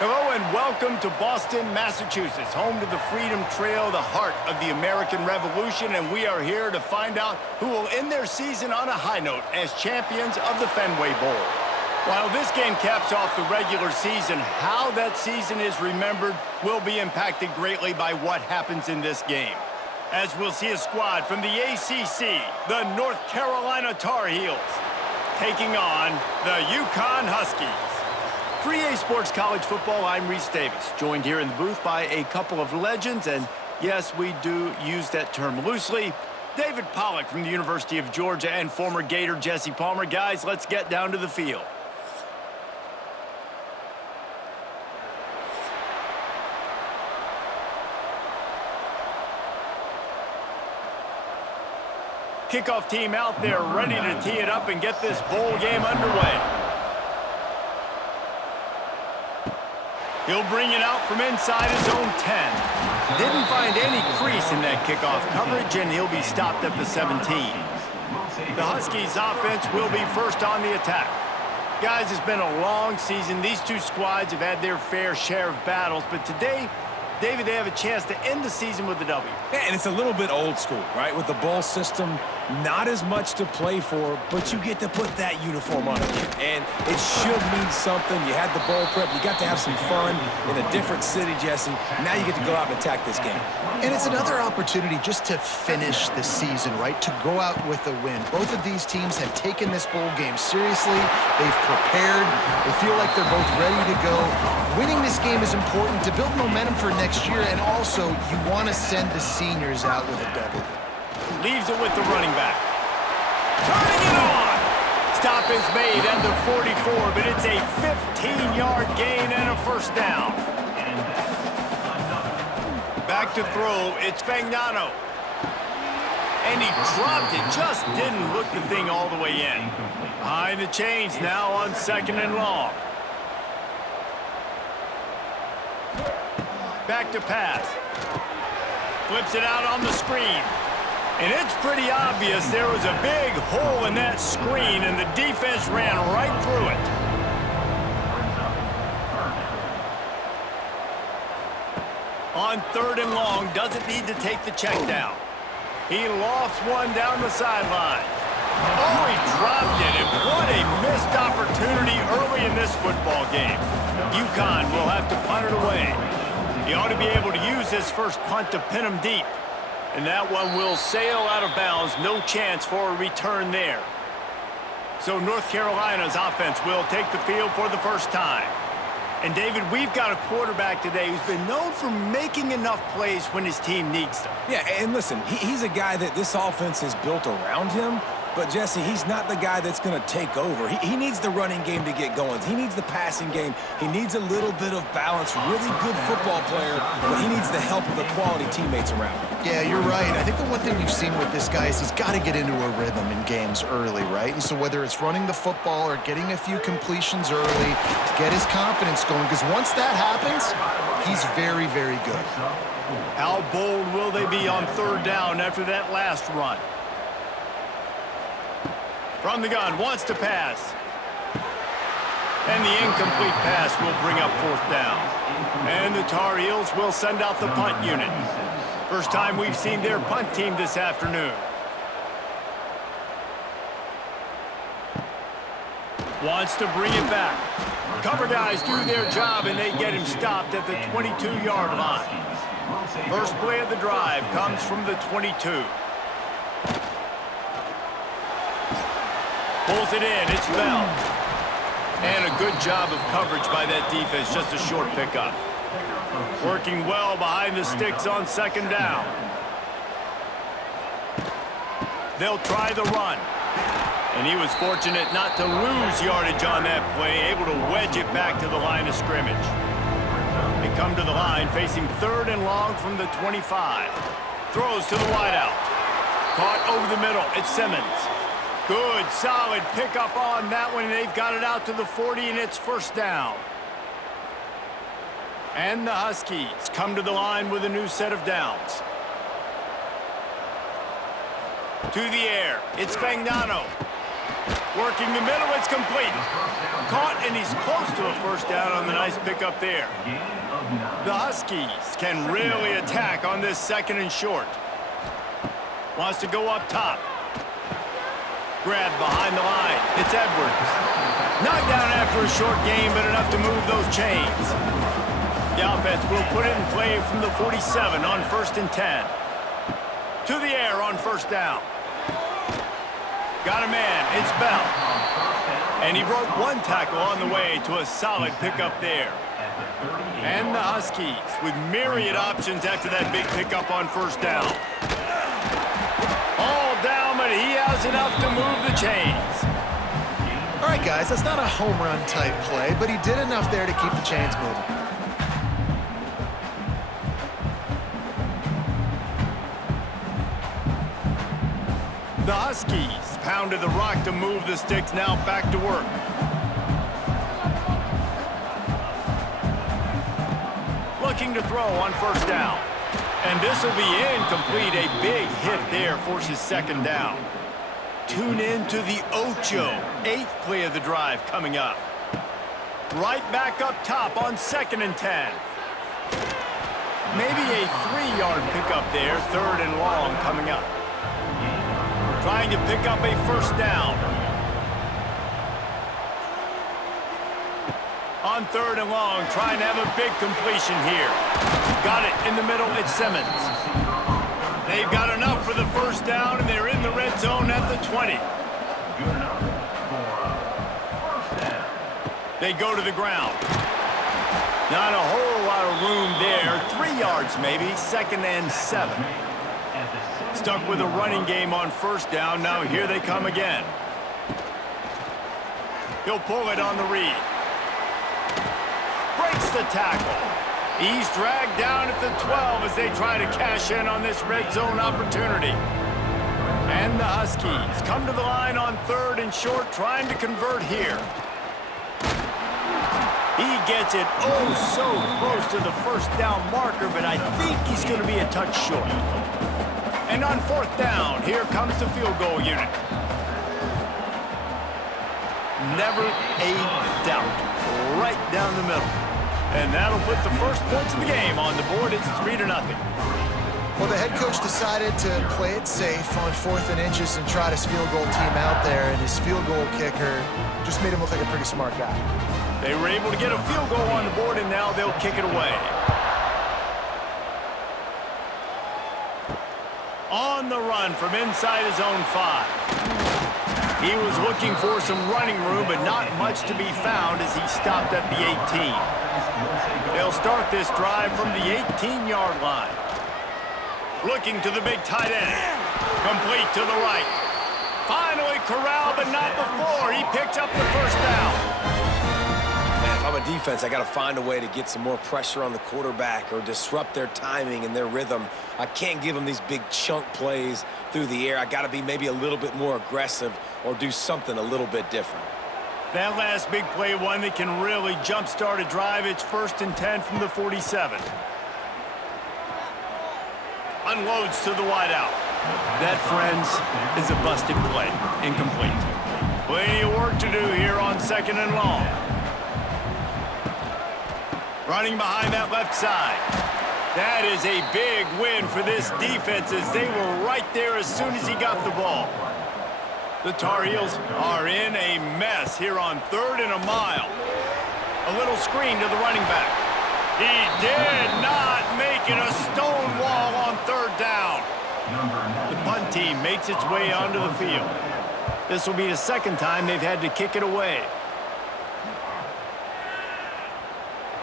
Hello and welcome to Boston, Massachusetts, home to the Freedom Trail, the heart of the American Revolution, and we are here to find out who will end their season on a high note as champions of the Fenway Bowl. While this game caps off the regular season, how that season is remembered will be impacted greatly by what happens in this game. As we'll see a squad from the ACC, the North Carolina Tar Heels, taking on the UConn Huskies. For EA Sports College Football, I'm Reese Davis, joined here in the booth by a couple of legends, and yes, we do use that term loosely. David Pollack from the University of Georgia and former Gator Jesse Palmer. Guys, let's get down to the field. Kickoff team out there ready to tee it up and get this bowl game underway. He'll bring it out from inside his own 10. Didn't find any crease in that kickoff coverage, and he'll be stopped at the 17. The Huskies offense will be first on the attack. Guys, it's been a long season. These two squads have had their fair share of battles, but today, David, they have a chance to end the season with a W. Yeah, and it's a little bit old school, right? With the bowl system, not as much to play for, but you get to put that uniform on again. And it should mean something. You had the bowl prep. You got to have some fun in a different city, Jesse. Now you get to go out and attack this game. And it's another opportunity just to finish the season, right? To go out with a win. Both of these teams have taken this bowl game seriously. They've prepared. They feel like they're both ready to go. Winning this game is important to build momentum for next year, and also you want to send the seniors out with a W. Leaves it with the running back. Turning it on! Stop is made at the 44, but it's a 15-yard gain and a first down. Back to throw, it's Fagnano. And he dropped it, just didn't look the thing all the way in. Behind the chains now on 2nd and long. Back to pass. Flips it out on the screen. And it's pretty obvious there was a big hole in that screen, and the defense ran right through it. On 3rd and long, doesn't need to take the check down. He lofts one down the sideline. Oh, he dropped it, and what a missed opportunity early in this football game. UConn will have to punt it away. He ought to be able to use his first punt to pin him deep. And that one will sail out of bounds. No chance for a return there. So North Carolina's offense will take the field for the first time. And David, we've got a quarterback today who's been known for making enough plays when his team needs them. Yeah, and listen, he's a guy that this offense is built around him. But, Jesse, he's not the guy that's going to take over. He needs the running game to get going. He needs the passing game. He needs a little bit of balance. Really good football player, but he needs the help of the quality teammates around him. Yeah, you're right. I think the one thing we've seen with this guy is he's got to get into a rhythm in games early, right? And so whether it's running the football or getting a few completions early to get his confidence going, because once that happens, he's very, very good. How bold will they be on 3rd down after that last run? From the gun, wants to pass. And the incomplete pass will bring up 4th down. And the Tar Heels will send out the punt unit. First time we've seen their punt team this afternoon. Wants to bring it back. Cover guys do their job, and they get him stopped at the 22-yard line. First play of the drive comes from the 22. Pulls it in, it's Bell. And a good job of coverage by that defense, just a short pickup. Working well behind the sticks on 2nd down. They'll try the run. And he was fortunate not to lose yardage on that play, able to wedge it back to the line of scrimmage. They come to the line, facing 3rd and long from the 25. Throws to the wideout. Caught over the middle, it's Simmons. Good, solid pickup on that one. They've got it out to the 40, and it's 1st down. And the Huskies come to the line with a new set of downs. To the air, it's Fagnano. Working the middle, it's complete. Caught, and he's close to a first down on the nice pickup there. The Huskies can really attack on this 2nd and short. Wants to go up top. Grab behind the line. It's Edwards. Knocked down after a short game, but enough to move those chains. The offense will put it in play from the 47 on 1st and 10. To the air on 1st down. Got a man. It's Bell. And he broke one tackle on the way to a solid pickup there. And the Huskies with myriad options after that big pickup on 1st down. All down, but he has enough to move the chains. All right, guys, that's not a home run type play, but he did enough there to keep the chains moving. The Huskies pounded the rock to move the sticks, now back to work. Looking to throw on 1st down. And this will be incomplete. A big hit there forces 2nd down. Tune in to the Ocho. 8th play of the drive coming up. Right back up top on 2nd and 10. Maybe a 3-yard pickup there. 3rd and long coming up. Trying to pick up a 1st down. On 3rd and long, trying to have a big completion here. Got it in the middle, it's Simmons. They've got enough for the 1st down, and they're in the red zone at the 20. They go to the ground. Not a whole lot of room there. 3 yards maybe, 2nd and 7. Stuck with a running game on 1st down. Now here they come again. He'll pull it on the read. Breaks the tackle. He's dragged down at the 12 as they try to cash in on this red zone opportunity. And the Huskies come to the line on 3rd and short, trying to convert here. He gets it so close to the 1st down marker, but I think he's going to be a touch short. And on 4th down, here comes the field goal unit. Never a doubt. Right down the middle. And that'll put the first points of the game on the board. It's 3-0. Well, the head coach decided to play it safe on 4th and inches and trot his field goal team out there, and his field goal kicker just made him look like a pretty smart guy. They were able to get a field goal on the board, and now they'll kick it away. On the run from inside his own 5. He was looking for some running room, but not much to be found as he stopped at the 18. They'll start this drive from the 18-yard line. Looking to the big tight end. Complete to the right. Finally corralled, but not before. He picks up the 1st down. Man, if I'm a defense, I got to find a way to get some more pressure on the quarterback or disrupt their timing and their rhythm. I can't give them these big chunk plays through the air. I got to be maybe a little bit more aggressive or do something a little bit different. That last big play, one that can really jumpstart a drive. It's 1st and 10 from the 47. Unloads to the wideout. That, friends, is a busted play. Incomplete. Plenty of work to do here on 2nd and long. Running behind that left side. That is a big win for this defense as they were right there as soon as he got the ball. The Tar Heels are in a mess here on 3rd and a mile. A little screen to the running back. He did not make it a stone wall on 3rd down. The punt team makes its way onto the field. This will be the 2nd time they've had to kick it away.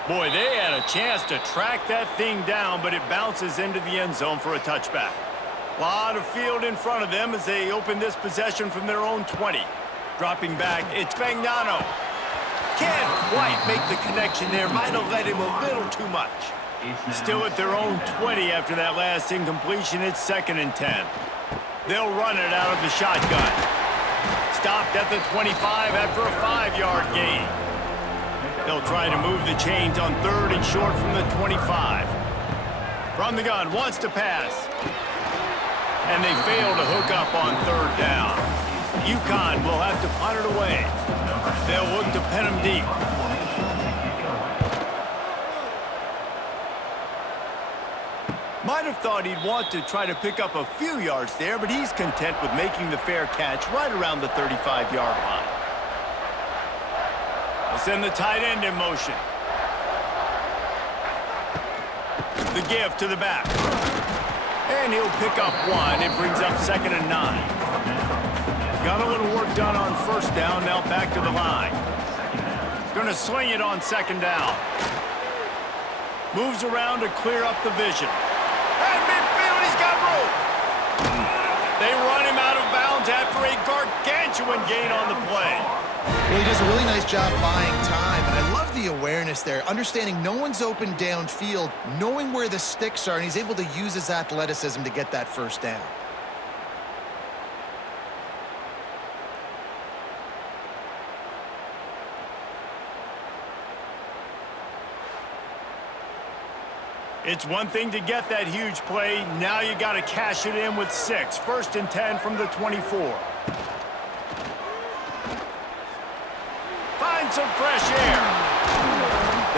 Boy, they had a chance to track that thing down, but it bounces into the end zone for a touchback. A lot of field in front of them as they open this possession from their own 20. Dropping back, it's Fagnano. Can't quite make the connection there. Might have led him a little too much. Still at their own 20 after that last incompletion. It's 2nd and 10. They'll run it out of the shotgun. Stopped at the 25 after a 5-yard gain. They'll try to move the chains on 3rd and short from the 25. From the gun, wants to pass. And they fail to hook up on 3rd down. UConn will have to punt it away. They'll look to pin him deep. Might have thought he'd want to try to pick up a few yards there, but he's content with making the fair catch right around the 35-yard line. They'll send the tight end in motion. The give to the back. And he'll pick up one. It brings up 2nd and 9. Got a little work done on 1st down, now back to the line. Gonna swing it on 2nd down. Moves around to clear up the vision. And midfield, he's got room. They run him out of bounds after a gargantuan gain on the play. Well, he does a really nice job buying time, and I love the awareness there, understanding no one's open downfield, knowing where the sticks are, and he's able to use his athleticism to get that 1st down. It's one thing to get that huge play. Now you got to cash it in with 6. 1st and 10 from the 24. Find some fresh air.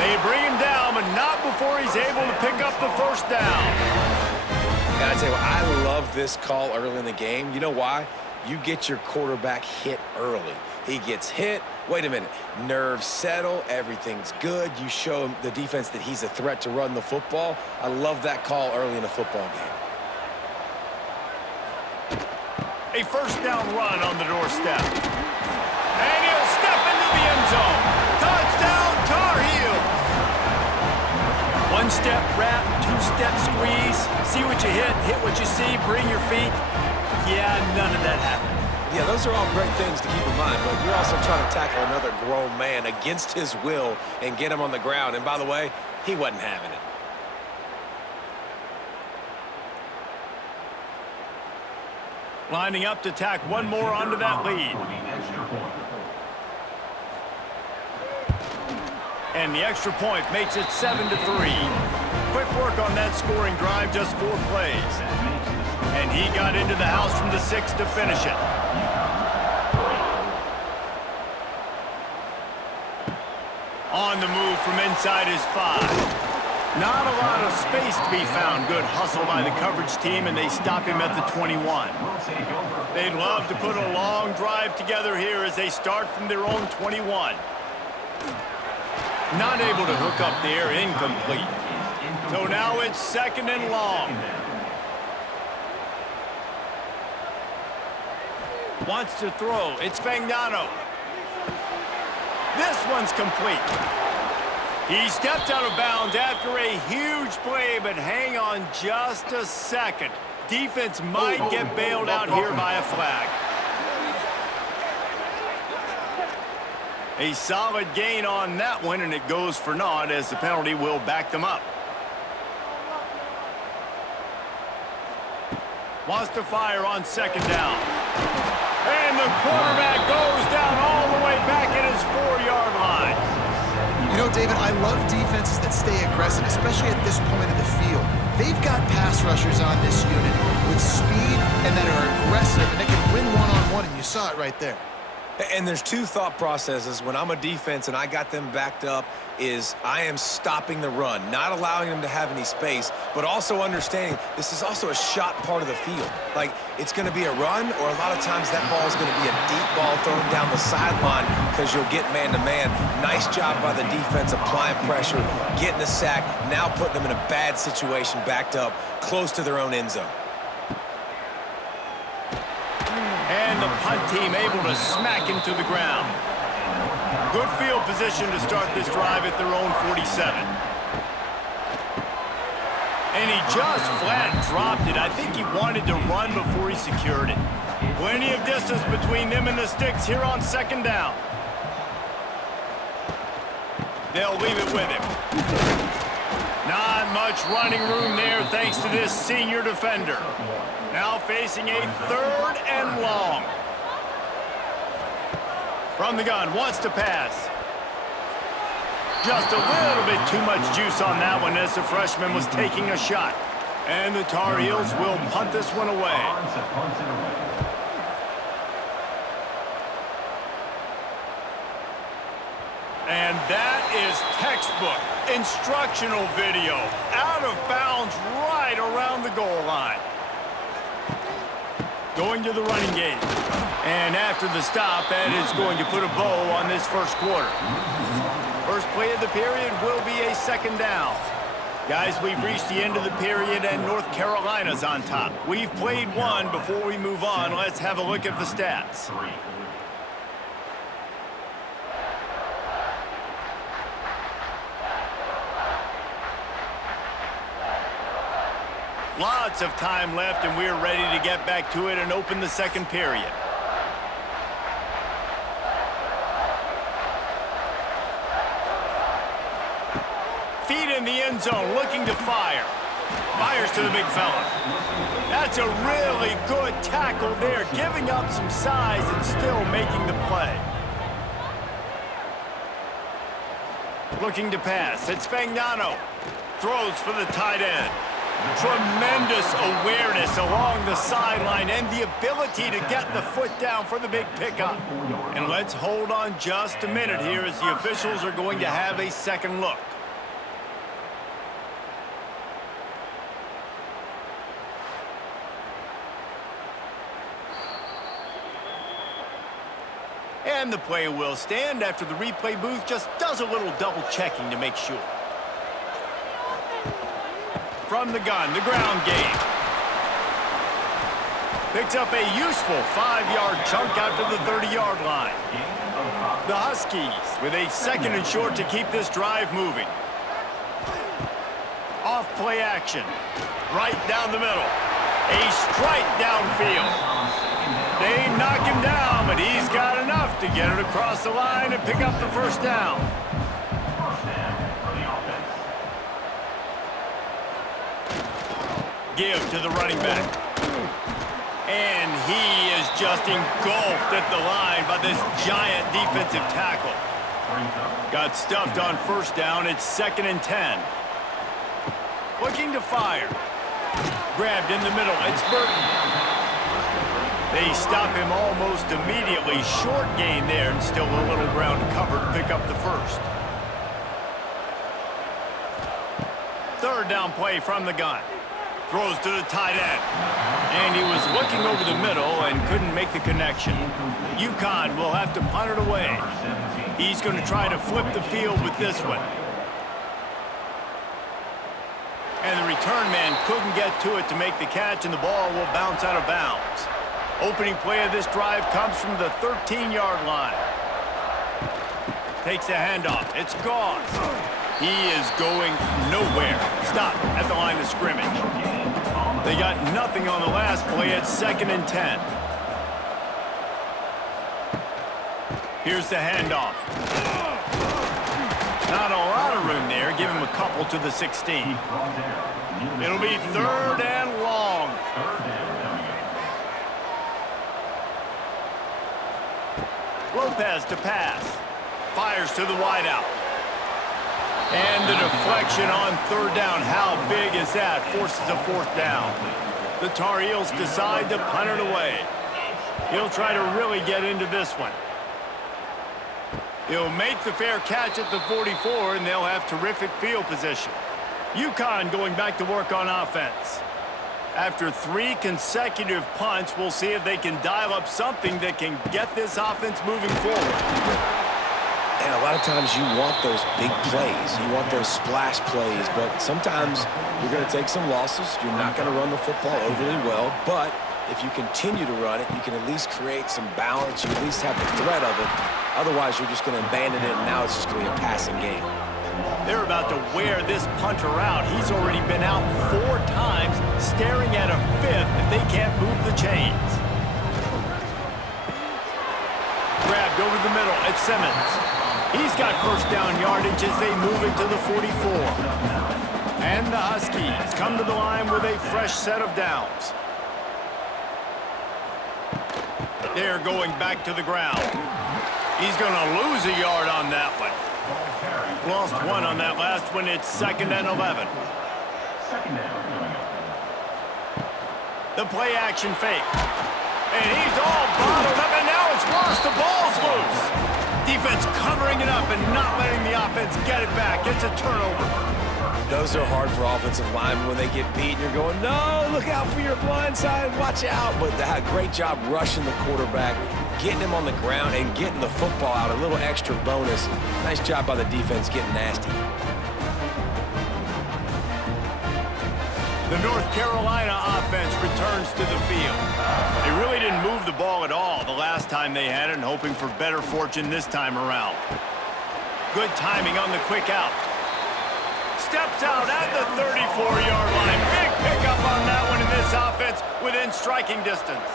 They bring him down, but not before he's able to pick up the 1st down. And I tell you what, I love this call early in the game. You know why? You get your quarterback hit early. He gets hit. Wait a minute. Nerves settle. Everything's good. You show him, the defense, that he's a threat to run the football. I love that call early in a football game. A 1st down run on the doorstep. And he'll step into the end zone. Touchdown, Tar Heels. 1-step wrap, 2-step squeeze. See what you hit what you see, bring your feet. Yeah, none of that happened. Yeah, those are all great things to keep in mind, but you're also trying to tackle another grown man against his will and get him on the ground. And by the way, he wasn't having it. Lining up to tack one more onto that lead. And the extra point makes it 7-3. Quick work on that scoring drive, just 4 plays. And he got into the house from the 6 to finish it. On the move from inside his 5. Not a lot of space to be found. Good hustle by the coverage team, and they stop him at the 21. They'd love to put a long drive together here as they start from their own 21. Not able to hook up there, incomplete. So now it's 2nd and long. Wants to throw. It's Fagnano. This one's complete. He stepped out of bounds after a huge play, but hang on just a second. Defense might get bailed out here by a flag. A solid gain on that one, and it goes for naught as the penalty will back them up. Wants to fire on 2nd down. And the quarterback goes down all the way back at his 4-yard line. You know, David, I love defenses that stay aggressive, especially at this point of the field. They've got pass rushers on this unit with speed and that are aggressive, and they can win one-on-one, and you saw it right there. And there's 2 thought processes when I'm a defense and I got them backed up is I am stopping the run, not allowing them to have any space, but also understanding this is also a shot part of the field. Like, it's going to be a run, or a lot of times that ball is going to be a deep ball thrown down the sideline because you'll get man-to-man. Nice job by the defense applying pressure, getting the sack, now putting them in a bad situation backed up close to their own end zone. And the punt team able to smack him to the ground. Good field position to start this drive at their own 47. And he just flat dropped it. I think he wanted to run before he secured it. Plenty of distance between them and the sticks here on 2nd down. They'll leave it with him. Not much running room there thanks to this senior defender. Now facing a 3rd and long. From the gun, wants to pass. Just a little bit too much juice on that one as the freshman was taking a shot. And the Tar Heels will punt this one away. And that is textbook instructional video. Out of bounds right around the goal line. Going to the running game. And after the stop, that is going to put a bow on this first quarter. First play of the period will be a second down. Guys, we've reached the end of the period, and North Carolina's on top. We've played one. Before we move on, let's have a look at the stats. Lots of time left, and we're ready to get back to it and open the second period. Feet in the end zone, looking to fire. Fires to the big fella. That's a really good tackle there, giving up some size and still making the play. Looking to pass. It's Fagnano. Throws for the tight end. Tremendous awareness along the sideline and the ability to get the foot down for the big pickup. And let's hold on just a minute here as the officials are going to have a second look. And the play will stand after the replay booth just does a little double checking to make sure. From the gun, the ground game. Picks up a useful 5-yard chunk out to the 30-yard line. The Huskies with a second and short to keep this drive moving. Off play action. Right down the middle. A strike downfield. They knock him down, but he's got enough to get it across the line and pick up the first down. Give to the running back. And he is just engulfed at the line by this giant defensive tackle. Got stuffed on first down. It's 2nd and 10. Looking to fire. Grabbed in the middle. It's Burton. They stop him almost immediately. Short gain there and still a little ground covered to pick up the first. Third down play from the gun. Throws to the tight end. And he was looking over the middle and couldn't make the connection. UConn will have to punt it away. He's going to try to flip the field with this one. And the return man couldn't get to it to make the catch, and the ball will bounce out of bounds. Opening play of this drive comes from the 13-yard line. Takes the handoff. It's gone. He is going nowhere. Stop at the line of scrimmage. They got nothing on the last play. It's 2nd and 10. Here's the handoff. Not a lot of room there. Give him a couple to the 16. It'll be 3rd and long. Lopez to pass. Fires to the wideout. And the deflection on 3rd down. How big is that? Forces a 4th down. The Tar Heels decide to punt it away. He'll try to really get into this one. He'll make the fair catch at the 44, and they'll have terrific field position. UConn going back to work on offense. After 3 consecutive punts, we'll see if they can dial up something that can get this offense moving forward. And a lot of times you want those big plays. You want those splash plays, but sometimes you're going to take some losses. You're not going to run the football overly well, but if you continue to run it, you can at least create some balance. You at least have the threat of it. Otherwise, you're just going to abandon it, and now it's just going to be a passing game. They're about to wear this punter out. He's already been out 4 times, staring at a 5th if they can't move the chains. Grabbed over the middle. It's Simmons. He's got first down yardage as they move it to the 44. And the Huskies come to the line with a fresh set of downs. They're going back to the ground. He's going to lose a yard on that one. Lost 1 on that last one. It's 2nd and 11. The play action fake. And he's all bottled up, and now it's worse. The ball's loose. Defense covering it up and not letting the offense get it back. It's a turnover. Those are hard for offensive linemen when they get beat. And you're going, no, look out for your blind side. Watch out. But great job rushing the quarterback, getting him on the ground, and getting the football out. A little extra bonus. Nice job by the defense getting nasty. The North Carolina offense returns to the field. They really didn't move the ball at all the last time they had it, and hoping for better fortune this time around. Good timing on the quick out. Steps out at the 34-yard line. Big pickup on that one in this offense within striking distance.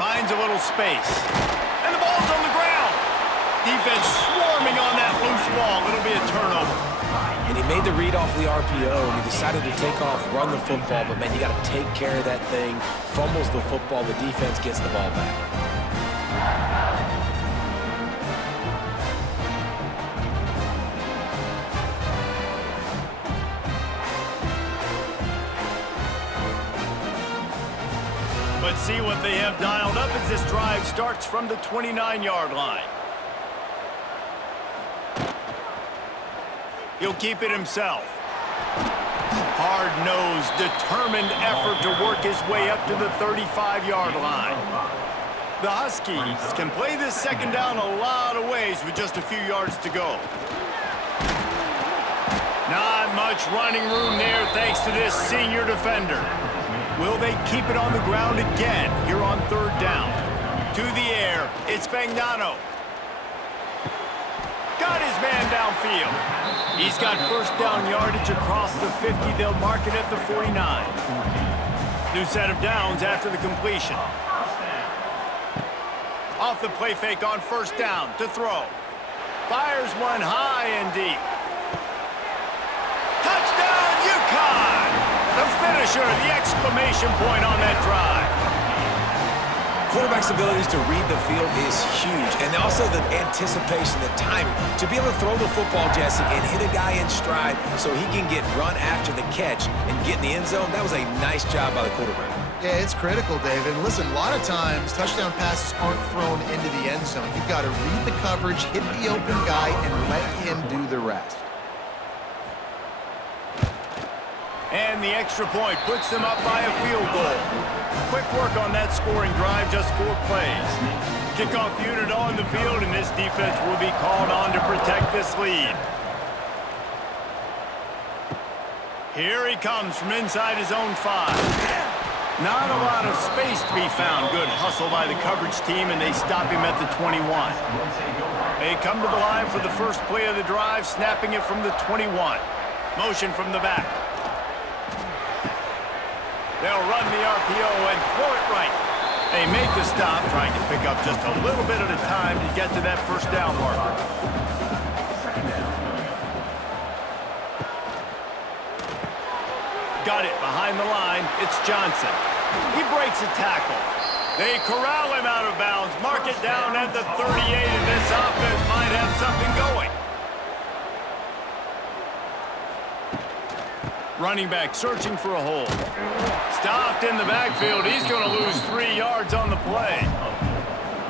Finds a little space. And the ball's on the ground. Defense swarming on that loose ball. It'll be a turnover. And he made the read off the RPO, and he decided to take off, run the football. But, man, you got to take care of that thing. Fumbles the football. The defense gets the ball back. Let's see what they have dialed up as this drive starts from the 29-yard line. He'll keep it himself. Hard-nosed, determined effort to work his way up to the 35-yard line. The Huskies can play this second down a lot of ways with just a few yards to go. Not much running room there thanks to this senior defender. Will they keep it on the ground again here on third down? To the air, it's Fagnano. Got his man downfield. He's got first down yardage across the 50. They'll mark it at the 49. New set of downs after the completion. Off the play fake on first down to throw. Fires one high and deep. Touchdown, UConn! The finisher, the exclamation point on that drive. Quarterback's abilities to read the field is huge, and also the anticipation, the timing. To be able to throw the football, Jesse, and hit a guy in stride so he can get run after the catch and get in the end zone, that was a nice job by the quarterback. Yeah, it's critical, David. Listen, a lot of times touchdown passes aren't thrown into the end zone. You've got to read the coverage, hit the open guy, and let him do the rest. And the extra point puts them up by a field goal. Quick work on that scoring drive, just 4 plays. Kickoff unit on the field, and this defense will be called on to protect this lead. Here he comes from inside his own 5. Not a lot of space to be found. Good hustle by the coverage team, and they stop him at the 21. They come to the line for the first play of the drive, snapping it from the 21. Motion from the back. They'll run the RPO and throw it right. They make the stop, trying to pick up just a little bit at a time to get to that first down marker. Got it behind the line. It's Johnson. He breaks a tackle. They corral him out of bounds, mark it down at the 38, and this offense might have something going. Running back searching for a hole. Stopped in the backfield. He's going to lose 3 yards on the play.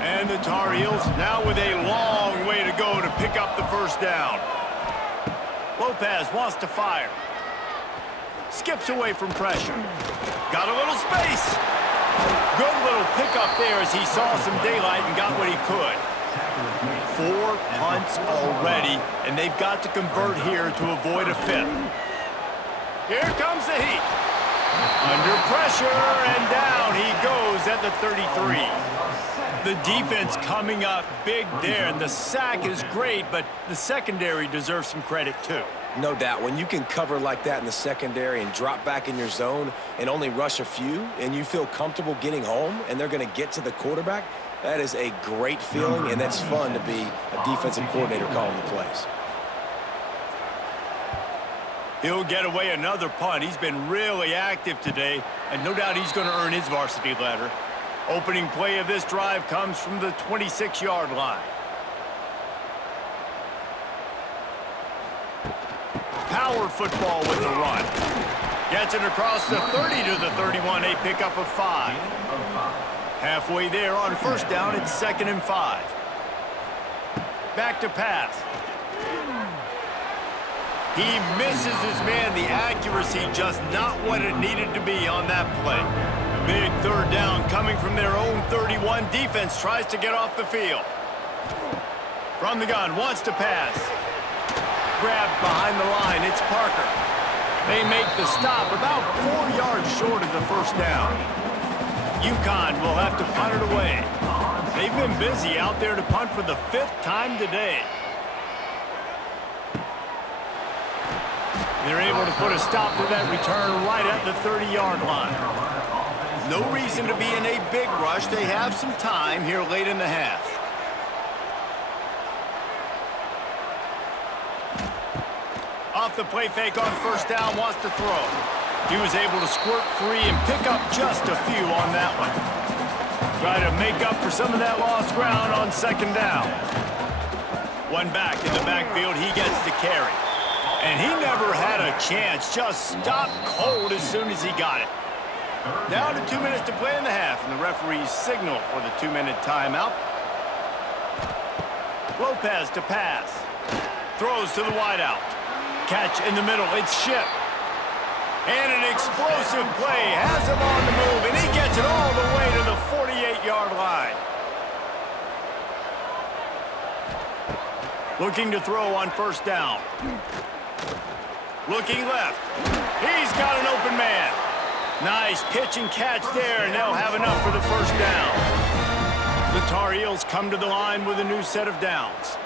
And the Tar Heels now with a long way to go to pick up the first down. Lopez wants to fire. Skips away from pressure. Got a little space. Good little pickup there as he saw some daylight and got what he could. 4 punts already, and they've got to convert here to avoid a 5th. Here comes the heat. Under pressure, and down he goes at the 33. The defense coming up big there, and the sack is great, but the secondary deserves some credit too. No doubt. When you can cover like that in the secondary and drop back in your zone and only rush a few, and you feel comfortable getting home, and they're going to get to the quarterback, that is a great feeling, and that's fun to be a defensive coordinator calling the plays. He'll get away another punt. He's been really active today, and no doubt he's going to earn his varsity letter. Opening play of this drive comes from the 26-yard line. Power football with the run. Gets it across the 30 to the 31, a pickup of 5. Halfway there on first down, it's 2nd and 5. Back to pass. He misses his man. The accuracy just not what it needed to be on that play. Big 3rd down coming from their own 31. Defense tries to get off the field. From the gun, wants to pass. Grabbed behind the line, it's Parker. They make the stop about 4 yards short of the first down. UConn will have to punt it away. They've been busy out there to punt for the 5th time today. They're able to put a stop to that return right at the 30-yard line. No reason to be in a big rush. They have some time here late in the half. Off the play fake on first down, wants to throw. He was able to squirt free and pick up just a few on that one. Try to make up for some of that lost ground on 2nd down. One back in the backfield, he gets the carry. And he never had a chance, just stopped cold as soon as he got it. Down to 2 minutes to play in the half, and the referees signal for the 2-minute timeout. Lopez to pass. Throws to the wideout. Catch in the middle, it's Ship. And an explosive play, has him on the move, and he gets it all the way to the 48-yard line. Looking to throw on first down. Looking left. He's got an open man. Nice pitch and catch there, and they'll have enough for the first down. The Tar Heels come to the line with a new set of downs.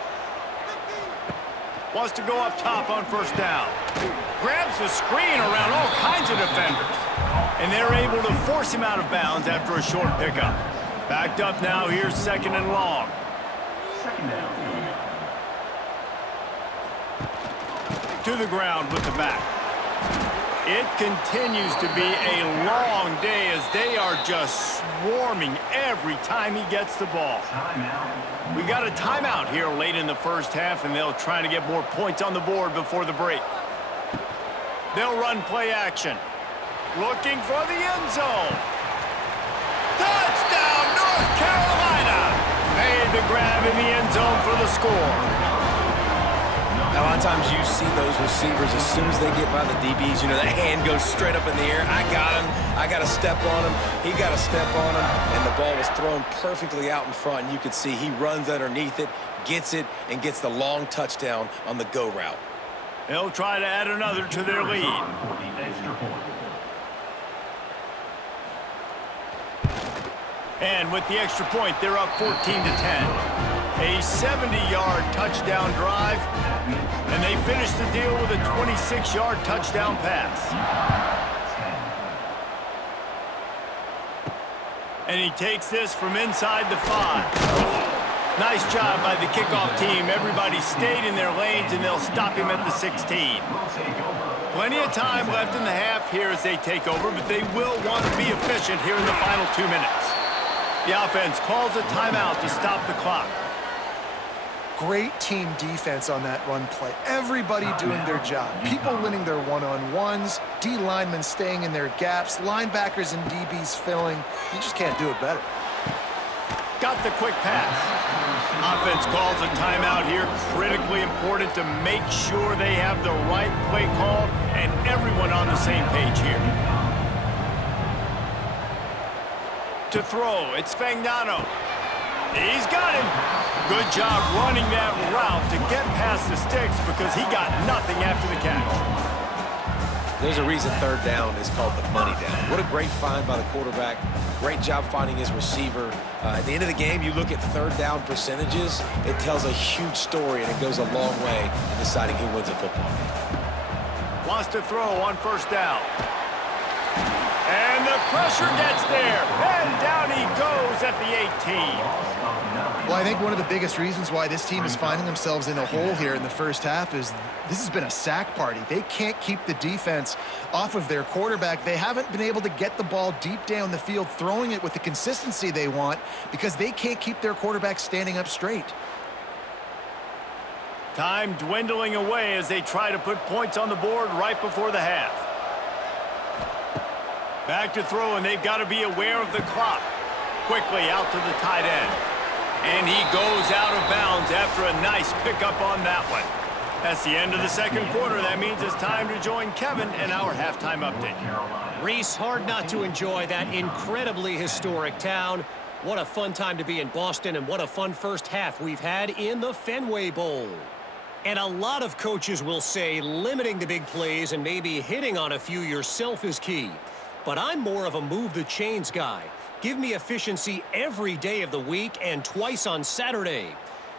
Wants to go up top on first down. Grabs the screen around all kinds of defenders. And they're able to force him out of bounds after a short pickup. Backed up now, here's 2nd and long. 2nd down. To the ground with the back. It continues to be a long day as they are just swarming every time he gets the ball. We got a timeout here late in the first half, and they'll try to get more points on the board before the break. They'll run play action. Looking for the end zone. Touchdown, North Carolina! Made the grab in the end zone for the score. Now, a lot of times you see those receivers, as soon as they get by the DBs, you know, that hand goes straight up in the air. I got him. I got to step on him. He got to step on him. And the ball was thrown perfectly out in front. And you could see he runs underneath it, gets it, and gets the long touchdown on the go route. They'll try to add another to their lead. And with the extra point, they're up 14-10. A 70-yard touchdown drive, and they finish the deal with a 26-yard touchdown pass. And he takes this from inside the 5. Nice job by the kickoff team. Everybody stayed in their lanes, and they'll stop him at the 16. Plenty of time left in the half here as they take over, but they will want to be efficient here in the final 2 minutes. The offense calls a timeout to stop the clock. Great team defense on that run play. Everybody doing their job. People winning their one-on-ones, D linemen staying in their gaps, linebackers and DBs filling. You just can't do it better. Got the quick pass. Offense calls a timeout here. Critically important to make sure they have the right play called and everyone on the same page here. To throw, it's Fagnano. He's got him. Good job running that route to get past the sticks because he got nothing after the catch. There's a reason 3rd down is called the money down. What a great find by the quarterback. Great job finding his receiver. At the end of the game, you look at 3rd down percentages. It tells a huge story, and it goes a long way in deciding who wins a football game. Wants to throw on first down. And the pressure gets there. And down he goes at the 18. Well, I think one of the biggest reasons why this team is finding themselves in a hole here in the first half is this has been a sack party. They can't keep the defense off of their quarterback. They haven't been able to get the ball deep down the field, throwing it with the consistency they want because they can't keep their quarterback standing up straight. Time dwindling away as they try to put points on the board right before the half. Back to throw, and they've got to be aware of the clock. quickly out to the tight end. And he goes out of bounds after a nice pickup on that one. That's the end of the second quarter. That means it's time to join Kevin in our halftime update. Reese, hard not to enjoy that incredibly historic town. What a fun time to be in Boston, and what a fun first half we've had in the Fenway Bowl. And a lot of coaches will say limiting the big plays and maybe hitting on a few yourself is key. But I'm more of a move the chains guy. Give me efficiency every day of the week and twice on Saturday.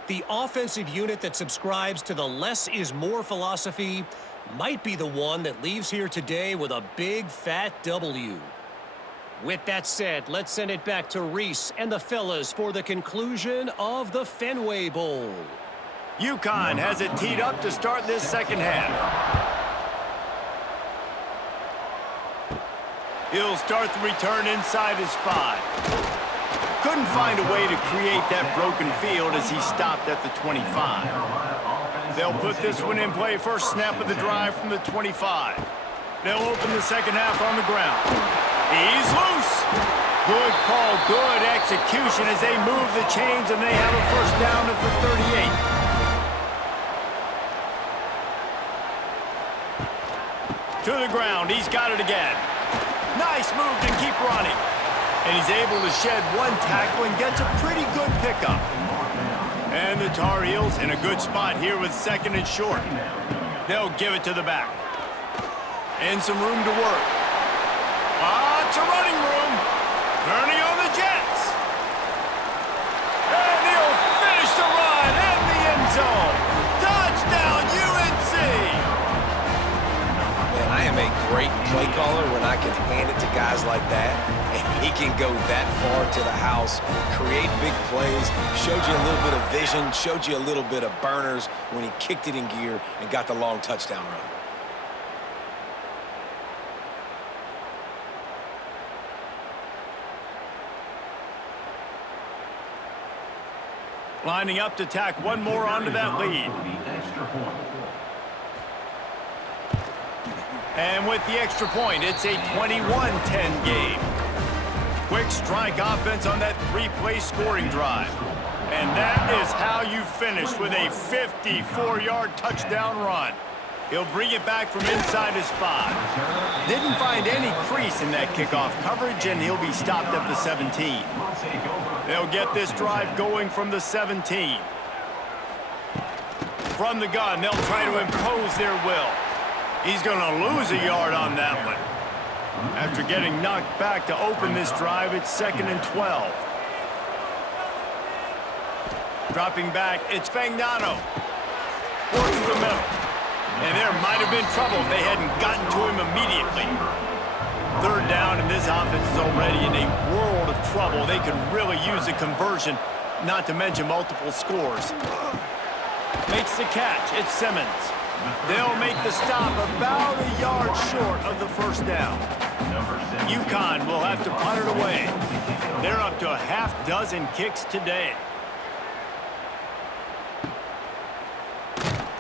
The offensive unit that subscribes to the less is more philosophy might be the one that leaves here today with a big fat W. With that said, let's send it back to Reese and the fellas for the conclusion of the Fenway Bowl. UConn has it teed up to start this second half. He'll start the return inside his 5. Couldn't find a way to create that broken field as he stopped at the 25. They'll put this one in play first snap of the drive from the 25. They'll open the second half on the ground. He's loose. Good call, good execution as they move the chains, and they have a first down at the 38. To the ground, he's got it again. Nice move to keep running. And he's able to shed one tackle and gets a pretty good pickup. And the Tar Heels in a good spot here with second and short. They'll give it to the back. And some room to work. Lots of running room. Turning on the Jets. And he'll finish the run in the end zone. Touchdown, UNC! Man, I am a great play caller when I can hand it to guys like that. And he can go that far to the house, create big plays, showed you a little bit of vision, showed you a little bit of burners when he kicked it in gear and got the long touchdown run. Lining up to tack one more onto that lead. And with the extra point, it's a 21-10 game. Quick strike offense on that 3-play scoring drive. And that is how you finish with a 54-yard touchdown run. He'll bring it back from inside his 5. Didn't find any crease in that kickoff coverage, and he'll be stopped at the 17. They'll get this drive going from the 17. From the gun, they'll try to impose their will. He's going to lose a yard on that one. After getting knocked back to open this drive, it's 2nd and 12. Dropping back, it's Fagnano. Works the middle. And there might have been trouble if they hadn't gotten to him immediately. 3rd down, and this offense is already in a world of trouble. They could really use a conversion, not to mention multiple scores. Makes the catch. It's Simmons. They'll make the stop about a yard short of the first down. UConn will have to punt it away. They're up to a half-dozen kicks today.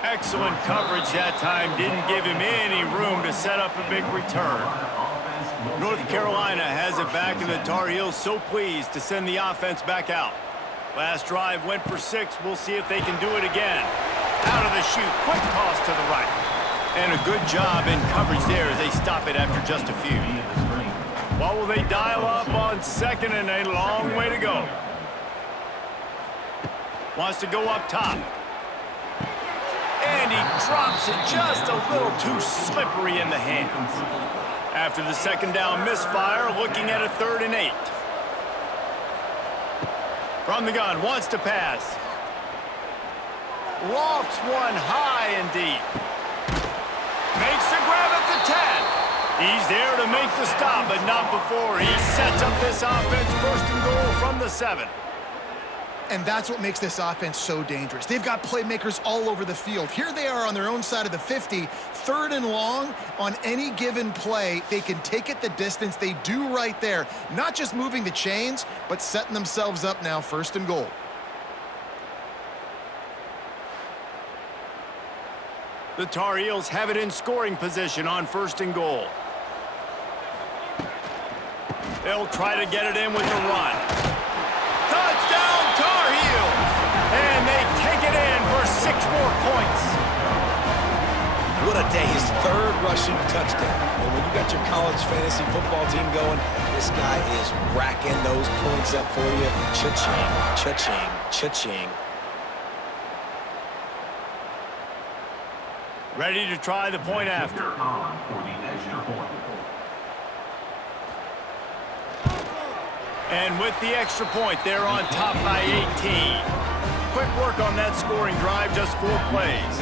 Excellent coverage that time. Didn't give him any room to set up a big return. North Carolina has it back, and the Tar Heels so pleased to send the offense back out. Last drive went for 6. We'll see if they can do it again. Out of the chute, quick toss to the right. And a good job in coverage there as they stop it after just a few. What will they dial up on 2nd and a long way to go? Wants to go up top. And he drops it just a little too slippery in the hands. After the 2nd down misfire, looking at a 3rd and 8. From the gun, wants to pass. Lofts one high and deep. Makes the grab at the 10. He's there to make the stop, but not before he sets up this offense 1st and goal from the 7. And that's what makes this offense so dangerous. They've got playmakers all over the field. Here they are on their own side of the 50, 3rd and long. On any given play, they can take it the distance. They do right there. Not just moving the chains, but setting themselves up now 1st and goal. The Tar Heels have it in scoring position on 1st and goal. They'll try to get it in with the run. more points. What a day, his third rushing touchdown. And when you got your college fantasy football team going, this guy is racking those points up for you. Cha-ching, cha-ching, cha-ching. Ready to try the point after. And with the extra point, they're on top by 18. Quick work on that scoring drive, just 4 plays.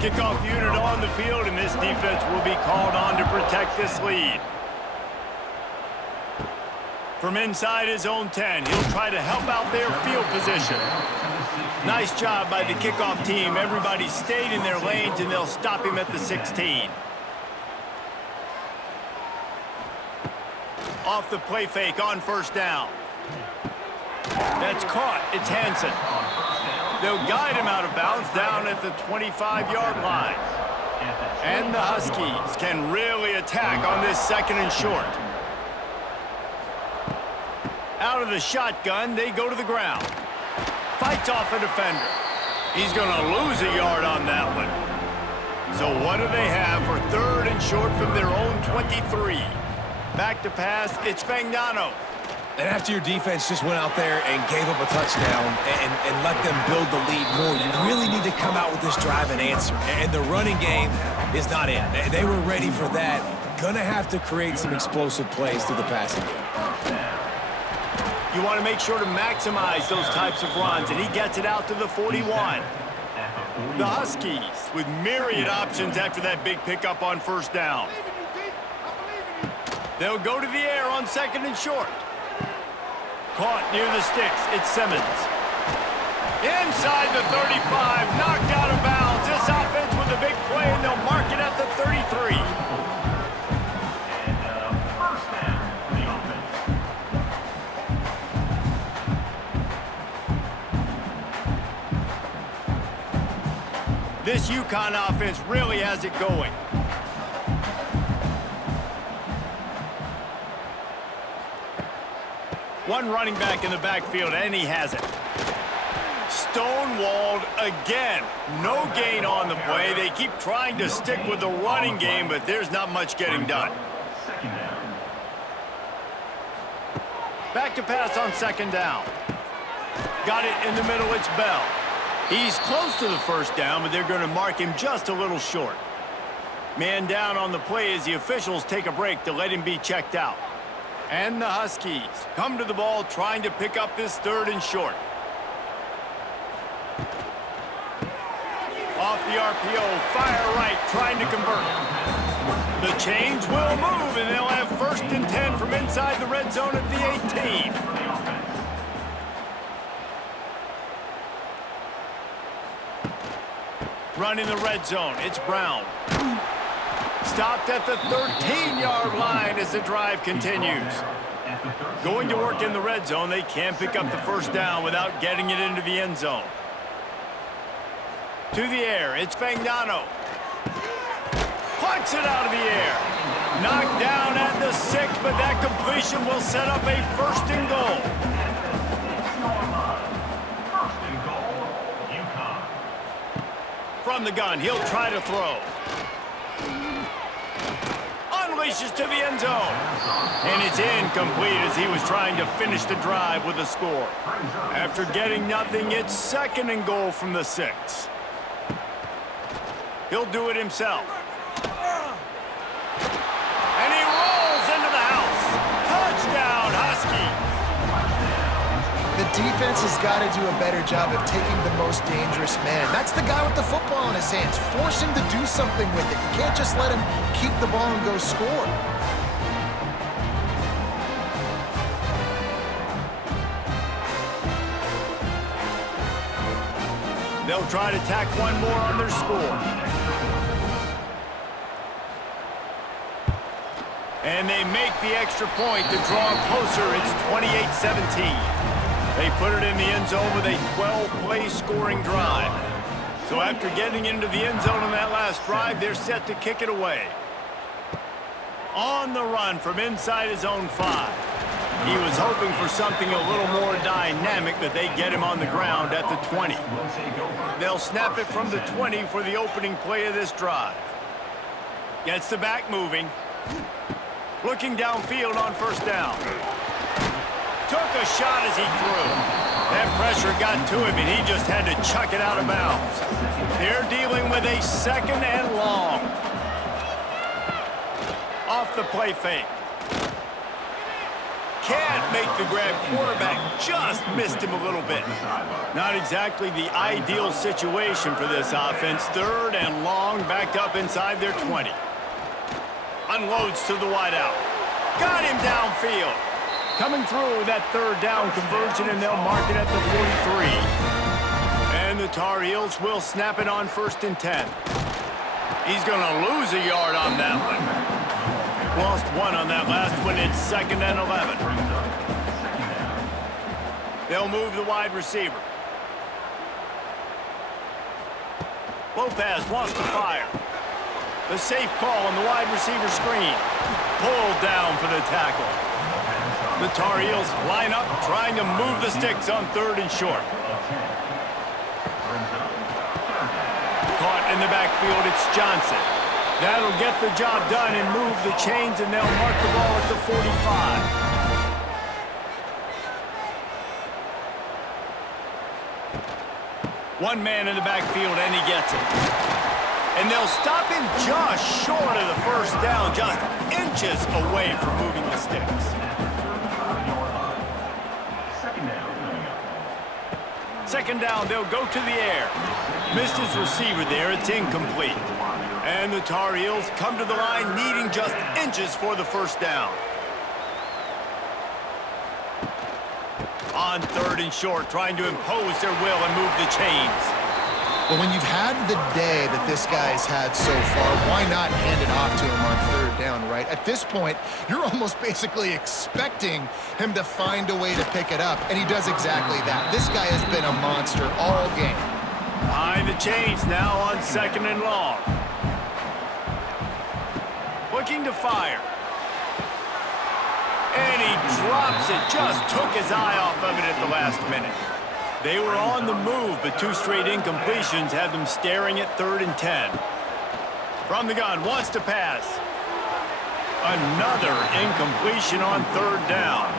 Kickoff unit on the field, and this defense will be called on to protect this lead. From inside his own 10, he'll try to help out their field position. Nice job by the kickoff team. Everybody stayed in their lanes, and they'll stop him at the 16. Off the play fake on first down. That's caught. It's Hansen. They'll guide him out of bounds down at the 25-yard line. And the Huskies can really attack on this second and short. Out of the shotgun, they go to the ground. Fights off a defender. He's going to lose a yard on that one. So what do they have for third and short from their own 23? Back to pass, it's Fagnano. And after your defense just went out there and gave up a touchdown and let them build the lead more, you really need to come out with this drive and answer. And the running game is not in. They were ready for that. Gonna have to create some explosive plays through the passing game. You want to make sure to maximize those types of runs, and he gets it out to the 41. The Huskies with myriad options after that big pickup on first down. They'll go to the air on second and short. Caught near the sticks. It's Simmons. Inside the 35. Knocked out of bounds. This offense with a big play, and they'll mark it at the 33. First down for the offense. This UConn offense really has it going. One running back in the backfield, and he has it. Stonewalled again. No gain on the play. They keep trying to stick with the running game, but there's not much getting done. Second down. Back to pass on second down. Got it in the middle, it's Bell. He's close to the first down, but they're going to mark him just a little short. Man down on the play as the officials take a break to let him be checked out. And the Huskies come to the ball trying to pick up this third and short. Off the RPO, fire right, trying to convert. The chains will move, and they'll have first and 10 from inside the red zone at the 18. Run in the red zone, it's Brown. Stopped at the 13-yard line as the drive continues. Going to work in the red zone, they can't pick up the first down without getting it into the end zone. To the air, it's Fagnano. Plucks it out of the air. Knocked down at the 6, but that completion will set up a first and goal. First and goal, UConn. From the gun, he'll try to throw. Unleashes to the end zone. And it's incomplete as he was trying to finish the drive with a score. After getting nothing, it's second and goal from the 6. He'll do it himself. And he rolls into the house. Touchdown, Husky. The defense has got to do a better job of taking the most dangerous man. That's the guy with the football in his hands. Force him to do something with it. You can't just let him keep the ball and go score. They'll try to tack one more on their score. And they make the extra point to draw closer. It's 28-17. They put it in the end zone with a 12-play scoring drive. So after getting into the end zone on that last drive, they're set to kick it away. On the run from inside his own 5. He was hoping for something a little more dynamic, but they get him on the ground at the 20. Will take over They'll snap it from the 20 for the opening play of this drive. Gets the back moving. Looking downfield on first down. Took a shot as he threw. That pressure got to him, and he just had to chuck it out of bounds. They're dealing with a 2nd and long. Off the play fake. Can't make the grab. Quarterback just missed him a little bit. Not exactly the ideal situation for this offense. 3rd and long, backed up inside their 20. Unloads to the wideout. Got him downfield. Coming through with that 3rd down conversion, and they'll mark it at the 43. And the Tar Heels will snap it on 1st and 10. He's going to lose a yard on that one. Lost 1 on that last one. It's 2nd and 11. They'll move the wide receiver. Lopez wants to fire. The safe call on the wide receiver screen. Pulled down for the tackle. The Tar Heels line up, trying to move the sticks on 3rd and short. Caught in the backfield, it's Johnson. That'll get the job done and move the chains, and they'll mark the ball at the 45. One man in the backfield, and he gets it. And they'll stop him just short of the first down, just inches away from moving the sticks. Second down, they'll go to the air. Missed his receiver there, it's incomplete. And the Tar Heels come to the line needing just inches for the first down. On 3rd and short, trying to impose their will and move the chains. Well, when you've had the day that this guy's had so far, why not hand it off to him on 3rd down, right? At this point, you're almost basically expecting him to find a way to pick it up, and he does exactly that. This guy has been a monster all game. Behind the chains now on 2nd and long. Looking to fire. And he drops it. Just took his eye off of it at the last minute. They were on the move, but 2 straight incompletions had them staring at 3rd and 10. From the gun, wants to pass. Another incompletion on 3rd down.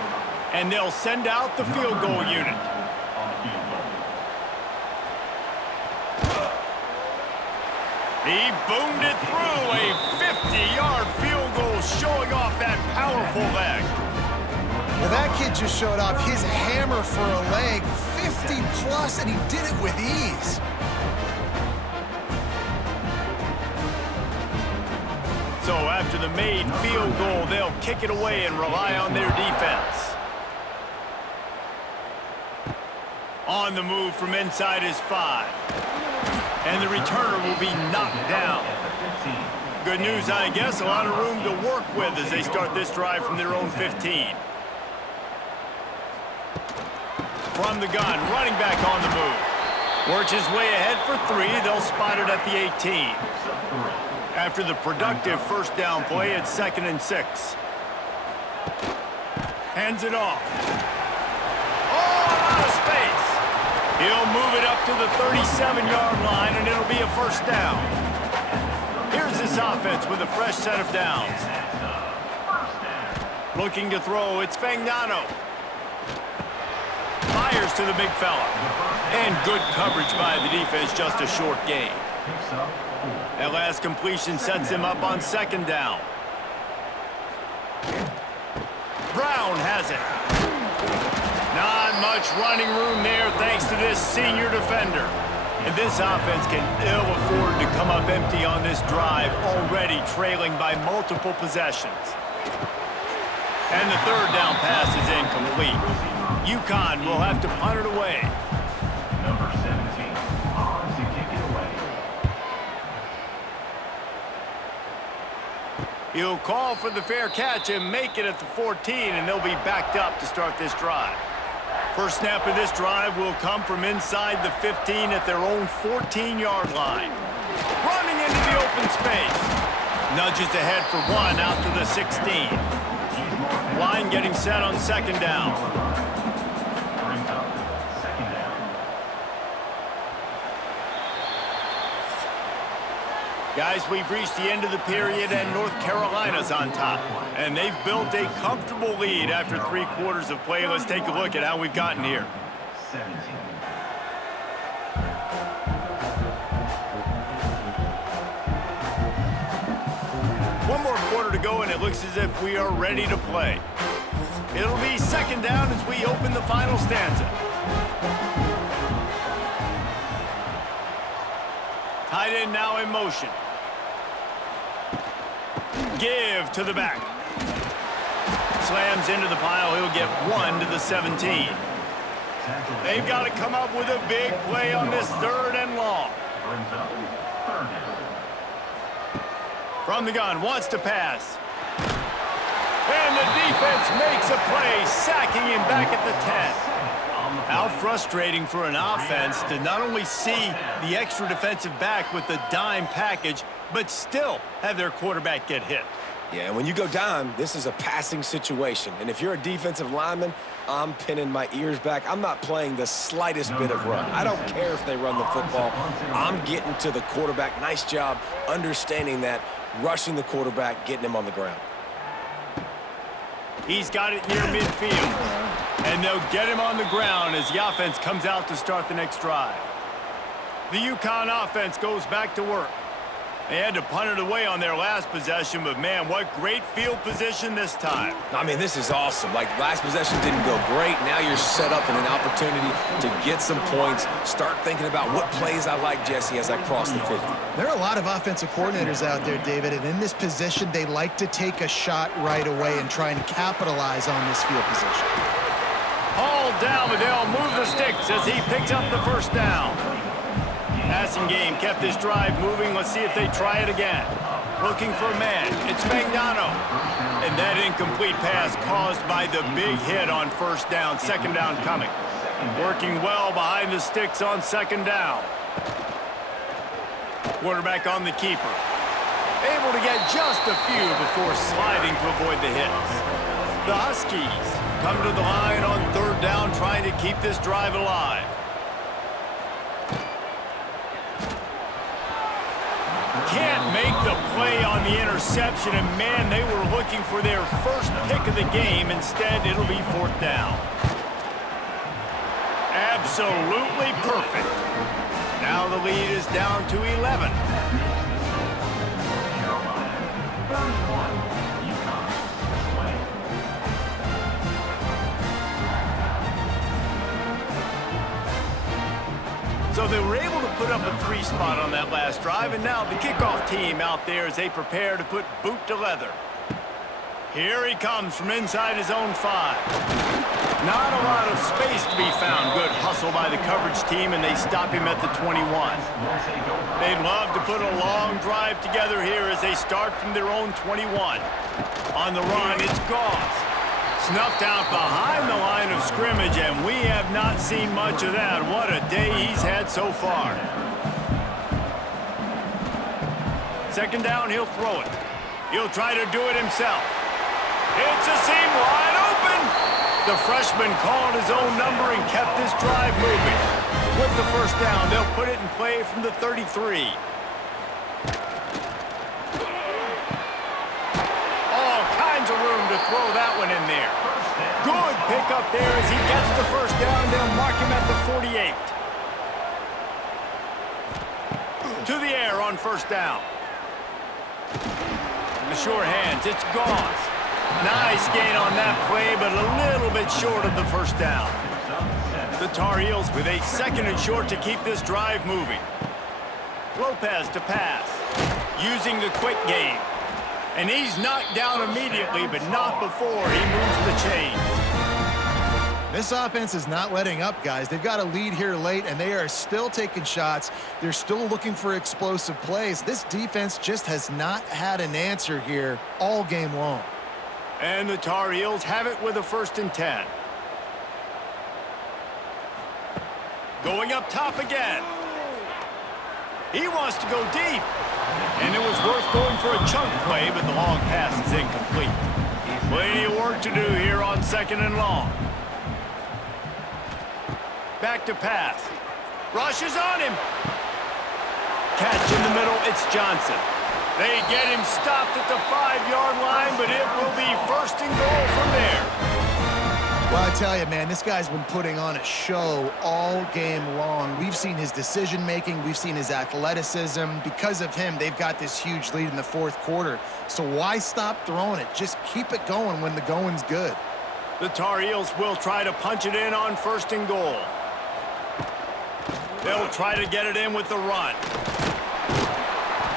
And they'll send out the field goal unit. He boomed it through. A 50-yard field goal, showing off that powerful leg. Well, that kid just showed off his hammer for a leg, 50-plus, and he did it with ease. So after the made field goal, they'll kick it away and rely on their defense. On the move from inside his 5. And the returner will be knocked down. Good news, I guess, a lot of room to work with as they start this drive from their own 15. From the gun, running back on the move. Works his way ahead for 3. They'll spot it at the 18. After the productive first down play, it's 2nd and 6. Hands it off. Oh, out of space. He'll move it up to the 37-yard line, and it'll be a first down. Here's this offense with a fresh set of downs. Looking to throw, it's Fagnano. Fires to the big fella. And good coverage by the defense, just a short gain. That last completion sets him up on 2nd down. Brown has it. Not much running room there thanks to this senior defender. And this offense can ill afford to come up empty on this drive, already trailing by multiple possessions. And the 3rd down pass is incomplete. UConn will have to punt it away. Number 17 on to kick it away. He'll call for the fair catch and make it at the 14, and they'll be backed up to start this drive. First snap of this drive will come from inside the 15 at their own 14-yard line. Running into the open space. Nudges ahead for 1 out to the 16. Line getting set on 2nd down. Brings up 2nd down. Guys, we've reached the end of the period, and North Carolina's on top. And they've built a comfortable lead after 3 quarters of play. Let's take a look at how we've gotten here. 17. One more quarter to go, and it looks as if we are ready to play. It'll be second down as we open the final stanza. Tight end now in motion. Give to the back. Slams into the pile. He'll get 1 to the 17. They've got to come up with a big play on this 3rd and long. Brings up 3rd down. From the gun, wants to pass. And the defense makes a play, sacking him back at the 10. How frustrating for an offense to not only see the extra defensive back with the dime package, but still have their quarterback get hit. Yeah, and when you go down, this is a passing situation. And if you're a defensive lineman, I'm pinning my ears back. I'm not playing the slightest bit of run. I don't care if they run the football. I'm getting to the quarterback. Nice job understanding that, rushing the quarterback, getting him on the ground. He's got it near midfield. And they'll get him on the ground as the offense comes out to start the next drive. The UConn offense goes back to work. They had to punt it away on their last possession, but man, what great field position this time. I mean, this is awesome. Like, last possession didn't go great. Now you're set up in an opportunity to get some points. Start thinking about what plays I like, Jesse, as I cross the 50. There are a lot of offensive coordinators out there, David, and in this position, they like to take a shot right away and try and capitalize on this field position. Hauled down, but they'll move the sticks as he picks up the 1st down. Passing game kept this drive moving. Let's see if they try it again. Looking for a man. It's Magnano. And that incomplete pass caused by the big hit on 1st down. 2nd down coming. Working well behind the sticks on 2nd down. Quarterback on the keeper. Able to get just a few before sliding to avoid the hits. The Huskies come to the line on 3rd down, trying to keep this drive alive. Can't make the play on the interception, and man, they were looking for their first pick of the game. Instead, it'll be 4th down. Absolutely perfect. Now the lead is down to 11. Carolina. 31. UConn. Sway. So they were able to put up a 3 spot on that last drive, and now the kickoff team out there as they prepare to put boot to leather. Here he comes from inside his own 5. Not a lot of space to be found. Good hustle by the coverage team, and they stop him at the 21. They'd love to put a long drive together here as they start from their own 21. On the run, it's Gauze. Snuffed out behind the line of scrimmage, and we have not seen much of that. What a day he's had so far. 2nd down, he'll throw it. He'll try to do it himself. It's a seam wide open. The freshman called his own number and kept this drive moving. With the 1st down, they'll put it in play from the 33. All kinds of room to throw that one in there. Good pickup there as he gets the 1st down. They'll mark him at the 48. To the air on 1st down. The sure hands, it's Gauze. Nice gain on that play, but a little bit short of the 1st down. The Tar Heels with a 2nd and short to keep this drive moving. Lopez to pass, using the quick game. And he's knocked down immediately, but not before he moves the chains. This offense is not letting up, guys. They've got a lead here late, and they are still taking shots. They're still looking for explosive plays. This defense just has not had an answer here all game long. And the Tar Heels have it with a 1st and 10. Going up top again. He wants to go deep. And it was worth going for a chunk play, but the long pass is incomplete. Plenty of work to do here on 2nd and long. Back to pass. Rushes on him. catch in the middle. It's Johnson. They get him stopped at the 5-yard line, but it will be first and goal from there. Well, I tell you, man, this guy's been putting on a show all game long. We've seen his decision-making. We've seen his athleticism. Because of him, they've got this huge lead in the fourth quarter. So why stop throwing it? Just keep it going when the going's good. The Tar Heels will try to punch it in on first and goal. They'll try to get it in with the run.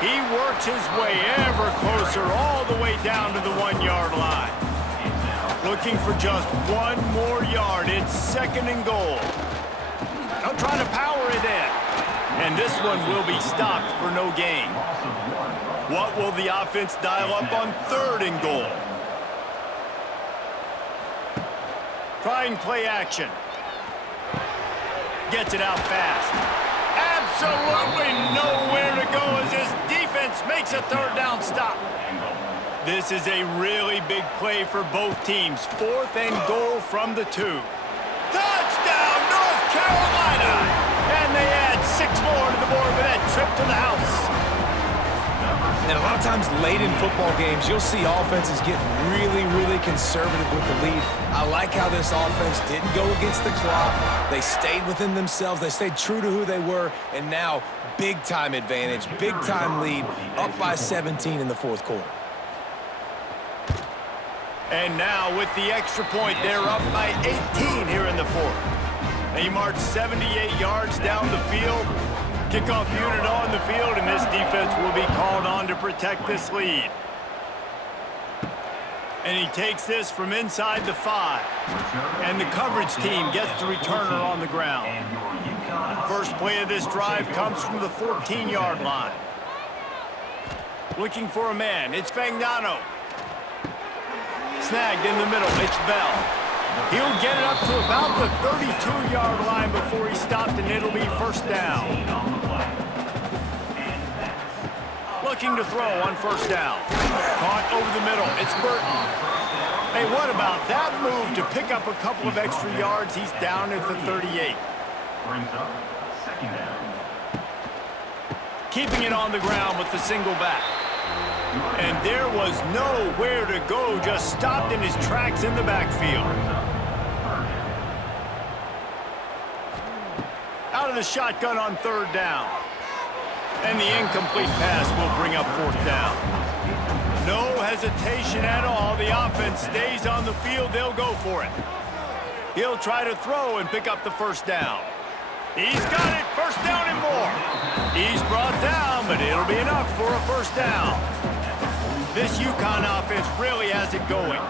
He works his way ever closer all the way down to the 1-yard line. Looking for just one more yard. It's second and goal. They'll try to power it in. And this one will be stopped for no gain. What will the offense dial up on third and goal? Trying play action. Gets it out fast. Absolutely nowhere to go as his defense makes a third down stop. This is a really big play for both teams. Fourth and goal from the 2. Touchdown, North Carolina! And they add 6 more to the board with that trip to the house. And a lot of times late in football games, you'll see offenses get really, really conservative with the lead. I like how this offense didn't go against the clock. They stayed within themselves. They stayed true to who they were. And now, big-time advantage, big-time lead, up by 17 in the fourth quarter. And now, with the extra point, they're up by 18 here in the fourth. They march 78 yards down the field. Kickoff unit on the field, and this defense will be called on to protect this lead. And he takes this from inside the 5. And the coverage team gets the returner on the ground. First play of this drive comes from the 14-yard line. Looking for a man, it's Fagnano. Snagged in the middle, it's Bell. He'll get it up to about the 32-yard line before he stopped, and it'll be first down. Looking to throw on first down. Caught over the middle, it's Burton. Hey, what about that move to pick up a couple of extra yards? He's down at the 38. Brings up second down. Keeping it on the ground with the single back. And there was nowhere to go, just stopped in his tracks in the backfield. Out of the shotgun on third down. And the incomplete pass will bring up fourth down. No hesitation at all. The offense stays on the field. They'll go for it. He'll try to throw and pick up the first down. He's got it. First down and more. He's brought down, but it'll be enough for a first down. This UConn offense really has it going.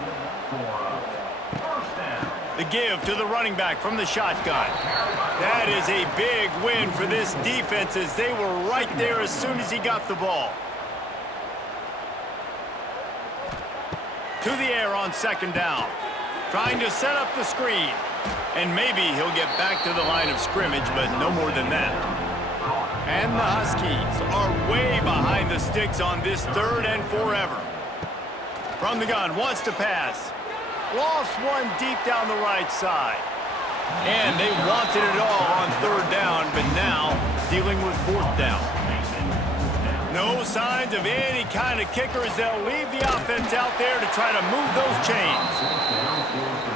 The give to the running back from the shotgun. That is a big win for this defense as they were right there as soon as he got the ball. To the air on second down. Trying to set up the screen. And maybe he'll get back to the line of scrimmage, but no more than that. And the Huskies are way behind the sticks on this third and forever. From the gun, wants to pass. Lost one deep down the right side. And they wanted it all on third down, but now dealing with fourth down. No signs of any kind of kicker as they'll leave the offense out there to try to move those chains.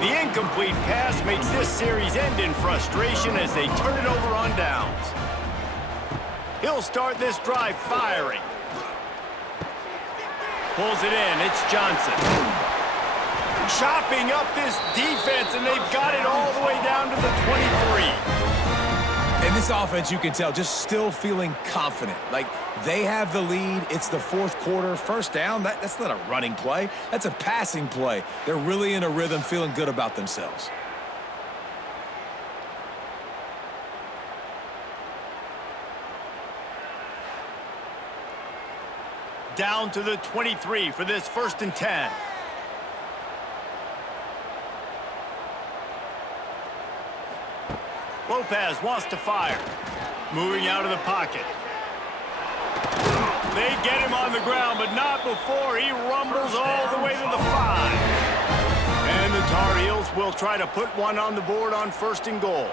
The incomplete pass makes this series end in frustration as they turn it over on downs. He'll start this drive firing. Pulls it in, it's Johnson. Chopping up this defense, and they've got it all the way down to the 23. And this offense, you can tell, just still feeling confident. Like, they have the lead. It's the fourth quarter. First down, that's not a running play. That's a passing play. They're really in a rhythm, feeling good about themselves. Down to the 23 for this first and 10. Lopez wants to fire. Moving out of the pocket. They get him on the ground, but not before he rumbles all the way to the 5. And the Tar Heels will try to put one on the board on first and goal.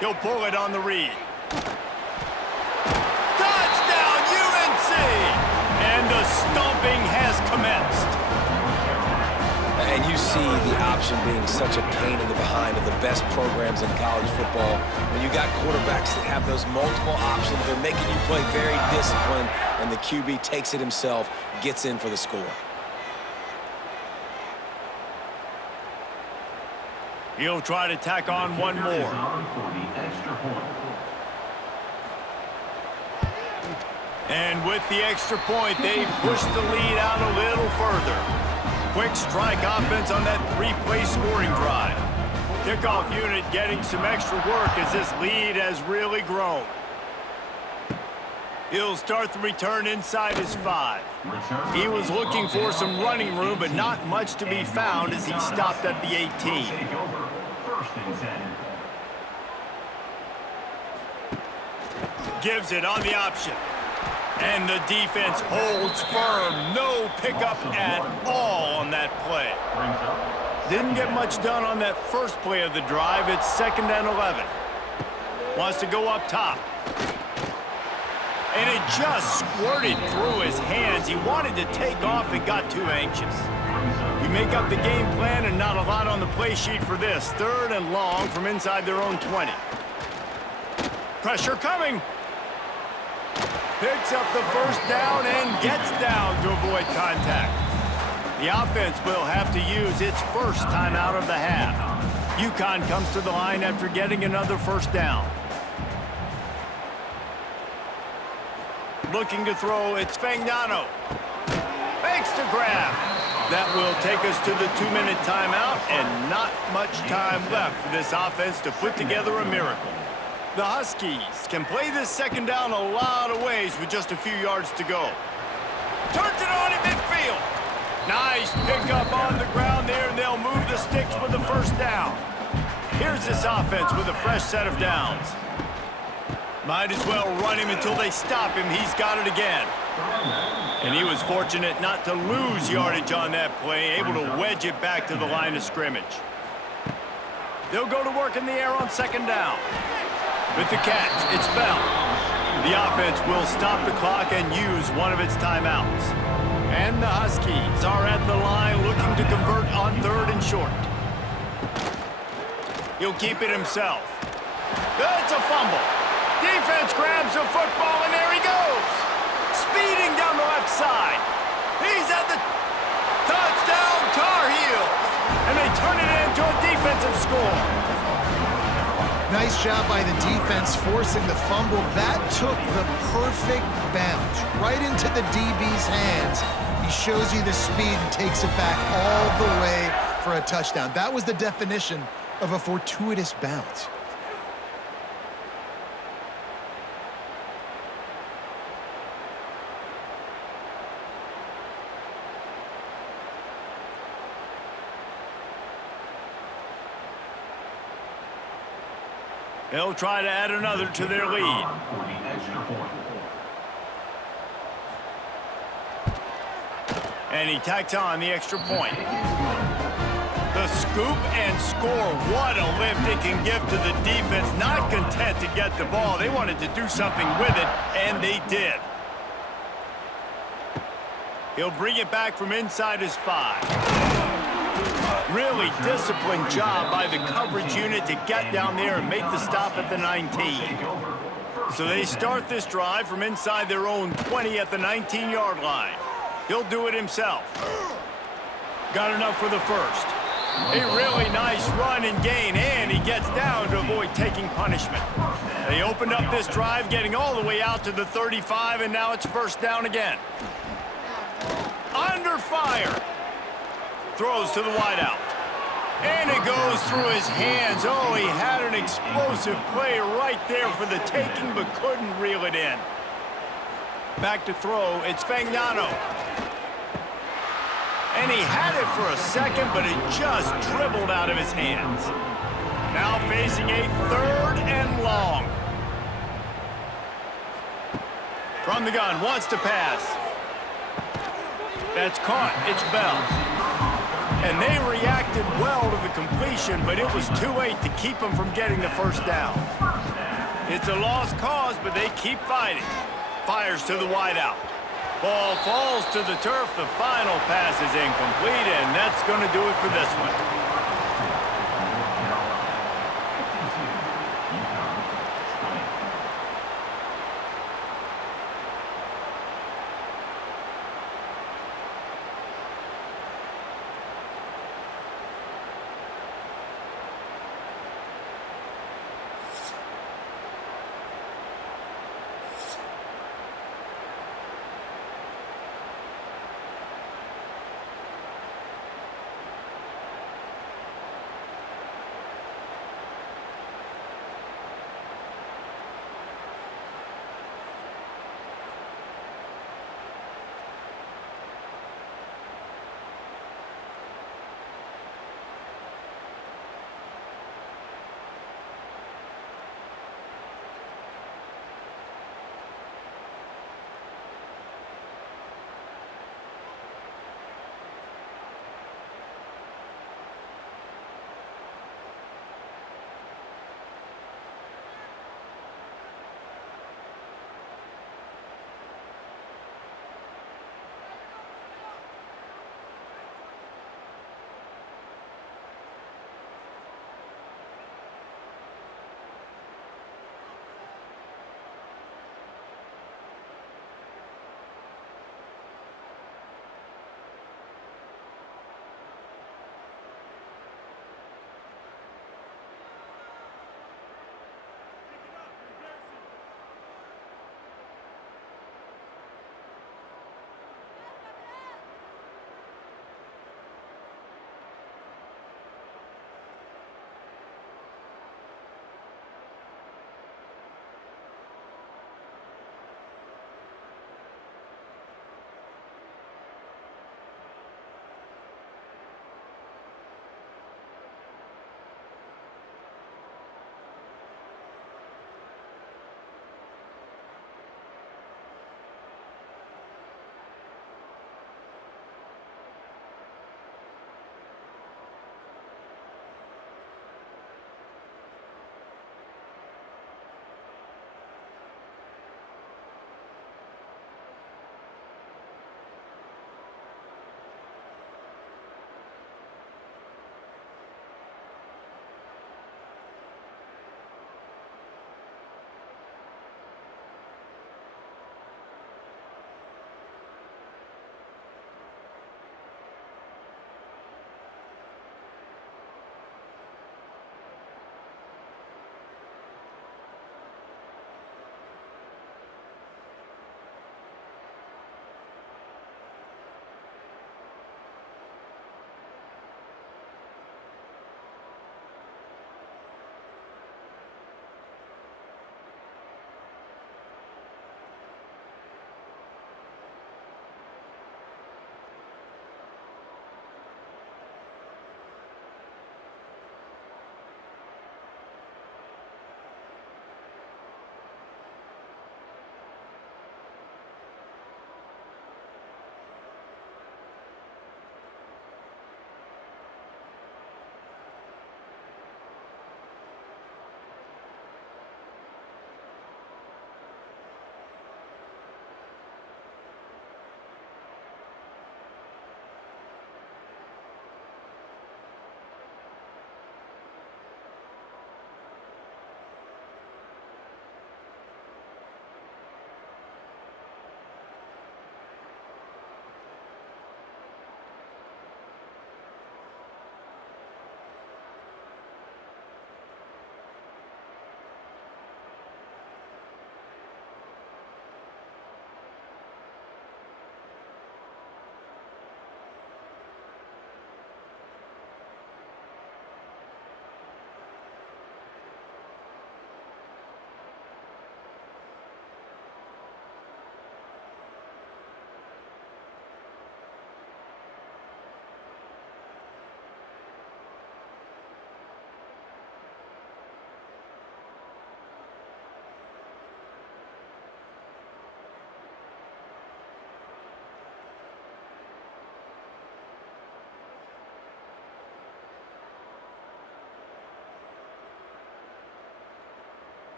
He'll pull it on the read. commenced. And you see the option being such a pain in the behind of the best programs in college football. When you got quarterbacks that have those multiple options, they're making you play very disciplined, and the QB takes it himself, gets in for the score. He'll try to tack on one more. And with the extra point, they push the lead out a little further. Quick strike offense on that three-play scoring drive. Kickoff unit getting some extra work as this lead has really grown. He'll start the return inside his 5. He was looking for some running room, but not much to be found as he stopped at the 18. Gives it on the option. And the defense holds firm. No pickup at all on that play. Didn't get much done on that first play of the drive. It's 2nd and 11. Wants to go up top. And it just squirted through his hands. He wanted to take off and got too anxious. We make up the game plan and not a lot on the play sheet for this. 3rd and long from inside their own 20. Pressure coming. Picks up the first down and gets down to avoid contact. The offense will have to use its first timeout of the half. UConn comes to the line after getting another first down. Looking to throw, it's Fagnano. Makes the grab. That will take us to the 2-minute timeout, and not much time left for this offense to put together a miracle. The Huskies can play this 2nd down a lot of ways with just a few yards to go. Turns it on in midfield. Nice pickup on the ground there, and they'll move the sticks for the first down. Here's this offense with a fresh set of downs. Might as well run him until they stop him. He's got it again. And he was fortunate not to lose yardage on that play, able to wedge it back to the line of scrimmage. They'll go to work in the air on 2nd down. With the catch, it's Bell. The offense will stop the clock and use one of its timeouts. And the Huskies are at the line looking to convert on 3rd and short. He'll keep it himself. It's a fumble. Defense grabs the football, and there he goes. Speeding down the left side. He's at the touchdown Tar Heels. And they turn it into a defensive score. Nice job by the defense forcing the fumble. That took the perfect bounce right into the DB's hands. He shows you the speed and takes it back all the way for a touchdown. That was the definition of a fortuitous bounce. They'll try to add another to their lead. And he tacks on the extra point. The scoop and score. What a lift it can give to the defense. Not content to get the ball. They wanted to do something with it, and they did. He'll bring it back from inside his 5. Really disciplined job by the coverage unit to get down there and make the stop at the 19. So they start this drive from inside their own 20 at the 19-yard line. He'll do it himself. Got enough for the first. A really nice run and gain, and he gets down to avoid taking punishment. They opened up this drive, getting all the way out to the 35, and now it's first down again. Under fire. Throws to the wideout. And it goes through his hands. Oh, he had an explosive play right there for the taking, but couldn't reel it in. Back to throw, it's Fagnano. And he had it for a second, but it just dribbled out of his hands. Now facing a 3rd and long. From the gun, wants to pass. That's caught, it's Bell. And they reacted well to the completion, but it was too late to keep them from getting the first down. It's a lost cause, but they keep fighting. Fires to the wideout. Ball falls to the turf. The final pass is incomplete, and that's going to do it for this one.